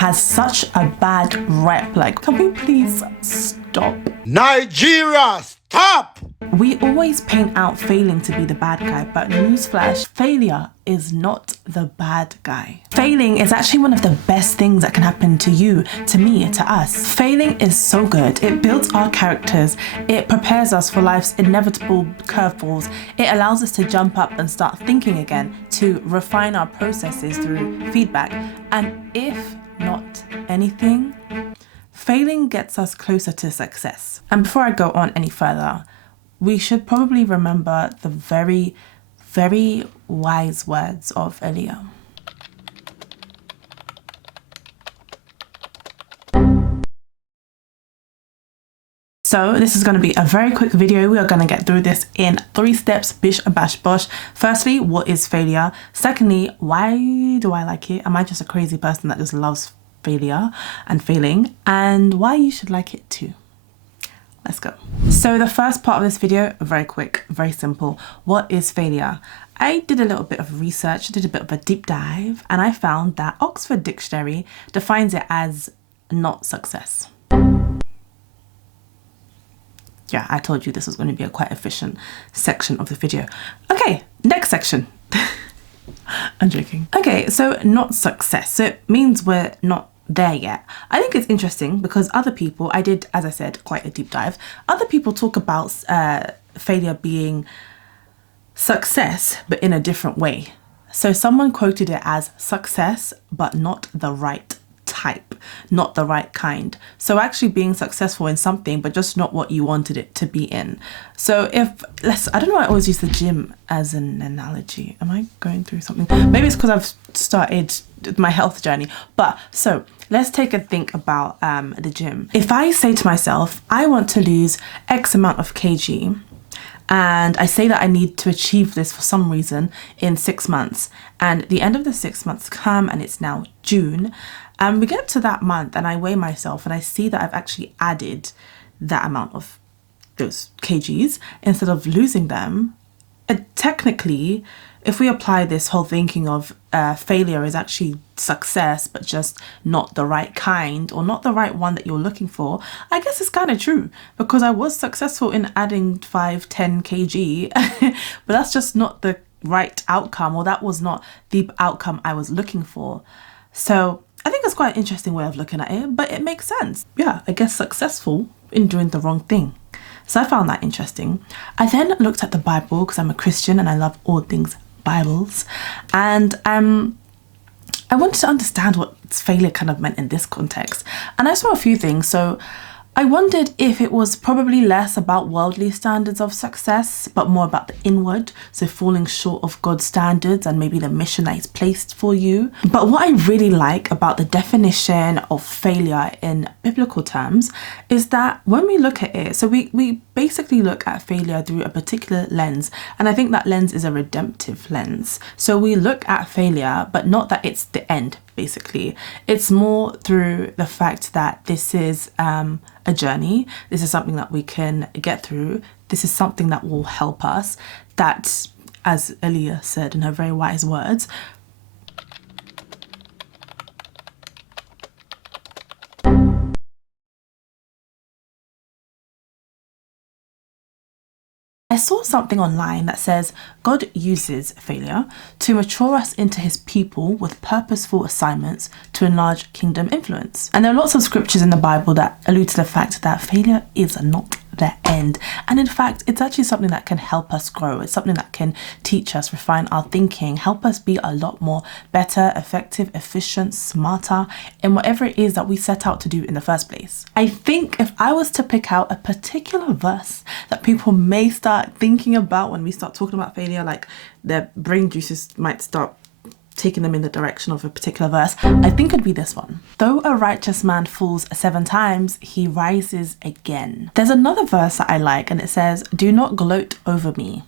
has such a bad rep. Like, can we please stop? Nigeria, stop! We always paint out failing to be the bad guy, but newsflash, failure is not the bad guy. Failing is actually one of the best things that can happen to you, to me, to us. Failing is so good. It builds our characters. It prepares us for life's inevitable curveballs. It allows us to jump up and start thinking again, to refine our processes through feedback. And if not anything, failing gets us closer to success. And before I go on any further, we should probably remember the very, very wise words of Aaliyah. So this is going to be a very quick video. We are going to get through this in 3 steps, bish bash bosh. Firstly, what is failure? Secondly, why do I like it? Am I just a crazy person that just loves failure and failing? And why you should like it too. Let's go. So the first part of this video, very quick, very simple. What is failure? I did a little bit of research, did a bit of a deep dive, and I found that Oxford Dictionary defines it as not success. Yeah, I told you this was going to be a quite efficient section of the video. Okay, next section. I'm joking. Okay, so not success. So it means we're not there yet. I think it's interesting because other people, I did, as I said, quite a deep dive. Other people talk about failure being success, but in a different way. So someone quoted it as success, but not the right type, not the right kind. So actually being successful in something, but just not what you wanted it to be in. So I don't know, I always use the gym as an analogy. Am I going through something? Maybe it's because I've started my health journey. But so let's take a think about the gym. If I say to myself, I want to lose X amount of kg, and I say that I need to achieve this for some reason in 6 months, and the end of the 6 months come and it's now June, and we get to that month and I weigh myself and I see that I've actually added that amount of those kgs instead of losing them. Technically, if we apply this whole thinking of failure is actually success, but just not the right kind or not the right one that you're looking for, I guess it's kind of true, because I was successful in adding 5-10 kg, but that's just not the right outcome, or that was not the outcome I was looking for. So I think it's quite an interesting way of looking at it, but it makes sense. Yeah, I guess successful in doing the wrong thing. So I found that interesting. I then looked at the Bible because I'm a Christian and I love all things Bibles. And I wanted to understand what failure kind of meant in this context. And I saw a few things. So I wondered if it was probably less about worldly standards of success, but more about the inward, so falling short of God's standards and maybe the mission that He's placed for you. But what I really like about the definition of failure in biblical terms is that when we look at it, so we basically look at failure through a particular lens, and I think that lens is a redemptive lens. So we look at failure, but not that it's the end, basically. It's more through the fact that this is a journey. This is something that we can get through. This is something that will help us. That, as Aaliyah said in her very wise words, I saw something online that says God uses failure to mature us into His people with purposeful assignments to enlarge kingdom influence. And there are lots of scriptures in the Bible that allude to the fact that failure is not the end. And in fact, it's actually something that can help us grow. It's something that can teach us, refine our thinking, help us be a lot more better, effective, efficient, smarter in whatever it is that we set out to do in the first place. I think if I was to pick out a particular verse that people may start thinking about when we start talking about failure, like their brain juices might start taking them in the direction of a particular verse, I think it'd be this one. Though a righteous man falls 7 times, he rises again. There's another verse that I like, and it says, do not gloat over me,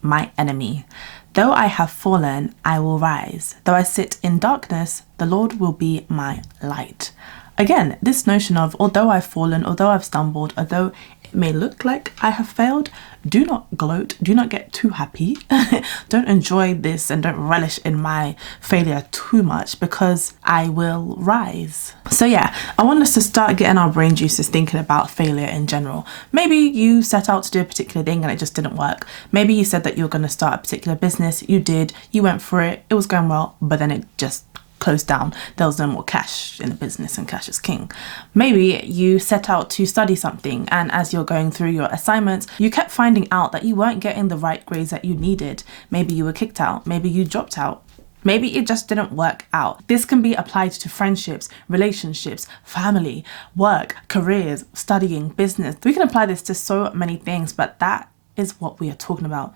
my enemy. Though I have fallen, I will rise. Though I sit in darkness, the Lord will be my light. Again, this notion of although I've fallen, although I've stumbled, although it may look like I have failed, do not gloat, do not get too happy. Don't enjoy this and don't relish in my failure too much, because I will rise. So yeah, I want us to start getting our brain juices thinking about failure in general. Maybe you set out to do a particular thing and it just didn't work. Maybe you said that you were going to start a particular business, you did, you went for it, it was going well, but then it just closed down. There was no more cash in the business, and cash is king. Maybe you set out to study something, and as you're going through your assignments, you kept finding out that you weren't getting the right grades that you needed. Maybe you were kicked out, maybe you dropped out. Maybe it just didn't work out. This can be applied to friendships, relationships, family, work, careers, studying, business. We can apply this to so many things, but that is what we are talking about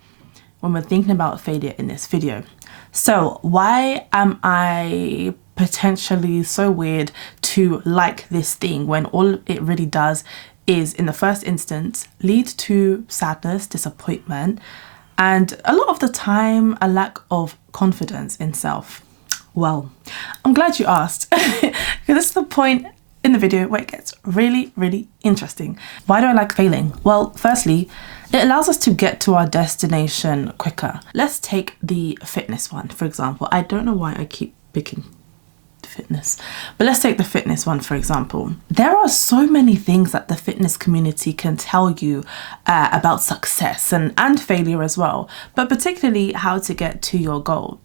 when we're thinking about failure in this video. So why am I potentially so weird to like this thing when all it really does is, in the first instance, lead to sadness, disappointment, and a lot of the time a lack of confidence in self? Well, I'm glad you asked, because this is the point in the video where it gets really, really interesting. Why do I like failing? Well, firstly, it allows us to get to our destination quicker. Let's take the fitness one, for example. I don't know why I keep picking fitness, but let's take the fitness one, for example. There are so many things that the fitness community can tell you about success and failure as well, but particularly how to get to your goal.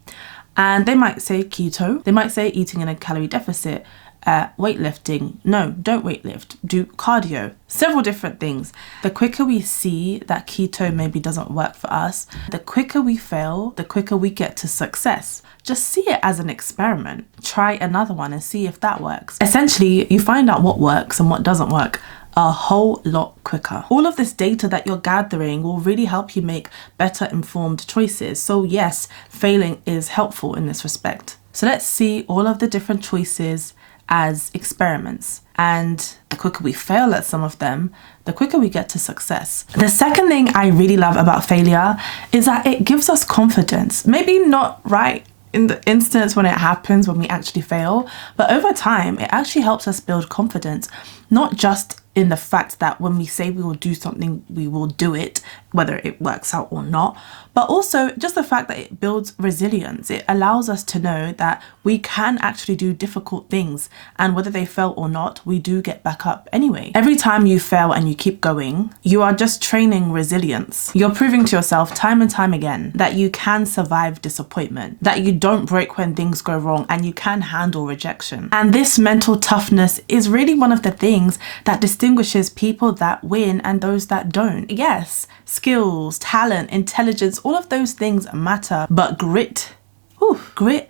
And they might say keto, they might say eating in a calorie deficit, weightlifting. No, don't weightlift, do cardio, several different things. The quicker we see that keto maybe doesn't work for us, the quicker we fail, the quicker we get to success. Just see it as an experiment. Try another one and see if that works. Essentially, you find out what works and what doesn't work a whole lot quicker. All of this data that you're gathering will really help you make better informed choices. So yes, failing is helpful in this respect. So let's see all of the different choices as experiments, and the quicker we fail at some of them, the quicker we get to success. The second thing I really love about failure is that it gives us confidence. Maybe not right in the instance when it happens, when we actually fail, but over time, it actually helps us build confidence, not just in the fact that when we say we will do something, we will do it, whether it works out or not, but also just the fact that it builds resilience. It allows us to know that we can actually do difficult things, and whether they fail or not, we do get back up anyway. Every time you fail and you keep going, you are just training resilience. You're proving to yourself time and time again that you can survive disappointment, that you don't break when things go wrong, and you can handle rejection. And this mental toughness is really one of the things that distinguishes people that win and those that don't. Yes, skills, talent, intelligence, all of those things matter, but grit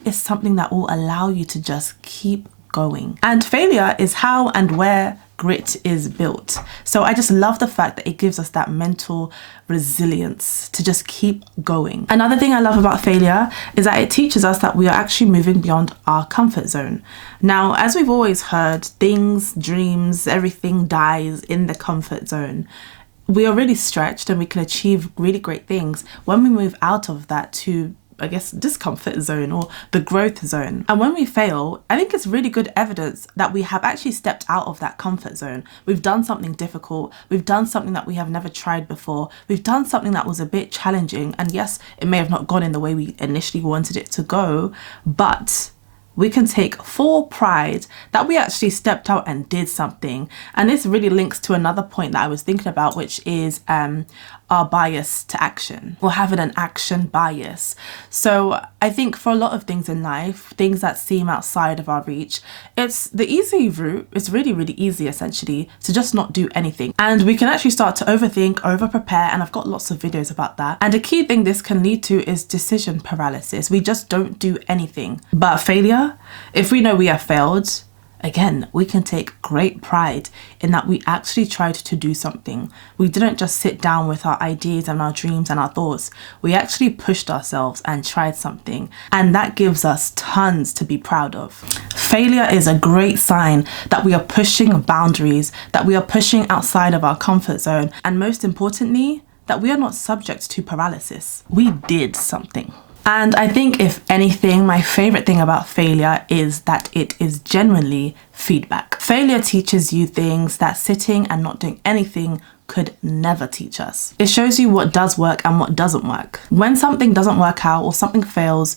is something that will allow you to just keep going. And failure is how and where grit is built. So I just love the fact that it gives us that mental resilience to just keep going. Another thing I love about failure is that it teaches us that we are actually moving beyond our comfort zone. Now, as we've always heard, things, dreams, everything dies in the comfort zone. We are really stretched and we can achieve really great things when we move out of that to, I guess, discomfort zone or the growth zone. And when we fail, I think it's really good evidence that we have actually stepped out of that comfort zone. We've done something difficult. We've done something that we have never tried before. We've done something that was a bit challenging. And yes, it may have not gone in the way we initially wanted it to go, but we can take full pride that we actually stepped out and did something. And this really links to another point that I was thinking about, which is our bias to action, or having an action bias. So I think for a lot of things in life, things that seem outside of our reach, it's the easy route. It's really, really easy essentially to just not do anything. And we can actually start to overthink, over prepare, and I've got lots of videos about that. And a key thing this can lead to is decision paralysis. We just don't do anything. But failure, if we know we have failed, again, we can take great pride in that we actually tried to do something. We didn't just sit down with our ideas and our dreams and our thoughts. We actually pushed ourselves and tried something. And that gives us tons to be proud of. Failure is a great sign that we are pushing boundaries, that we are pushing outside of our comfort zone. And most importantly, that we are not subject to paralysis. We did something. And I think, if anything, my favorite thing about failure is that it is genuinely feedback. Failure teaches you things that sitting and not doing anything could never teach us. It shows you what does work and what doesn't work. When something doesn't work out or something fails,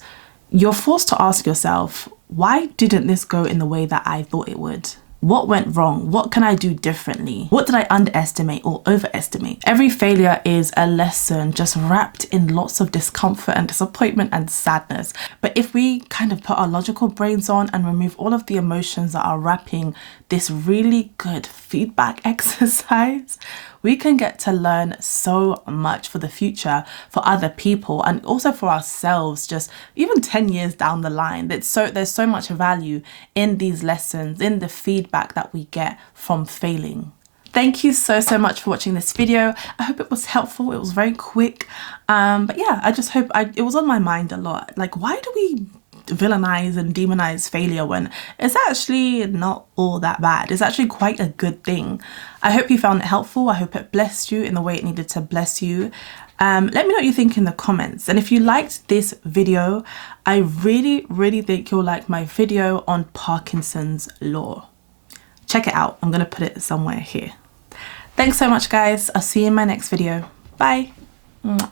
you're forced to ask yourself, why didn't this go in the way that I thought it would? What went wrong? What can I do differently? What did I underestimate or overestimate? Every failure is a lesson just wrapped in lots of discomfort and disappointment and sadness. But if we kind of put our logical brains on and remove all of the emotions that are wrapping this really good feedback exercise, we can get to learn so much for the future, for other people, and also for ourselves, just even 10 years down the line. There's so much value in these lessons, in the feedback that we get from failing. Thank you so much for watching this video. I hope it was helpful. It was very quick. But yeah, I just hope it was on my mind a lot. Like, why do we villainize and demonize failure when it's actually not all that bad? It's actually quite a good thing. I hope you found it helpful. I hope it blessed you in the way it needed to bless you. Let me know what you think in the comments. And if you liked this video, I really think you'll like my video on Parkinson's law. Check it out. I'm going to put it somewhere here. Thanks so much, guys. I'll see you in my next video. Bye. Mwah.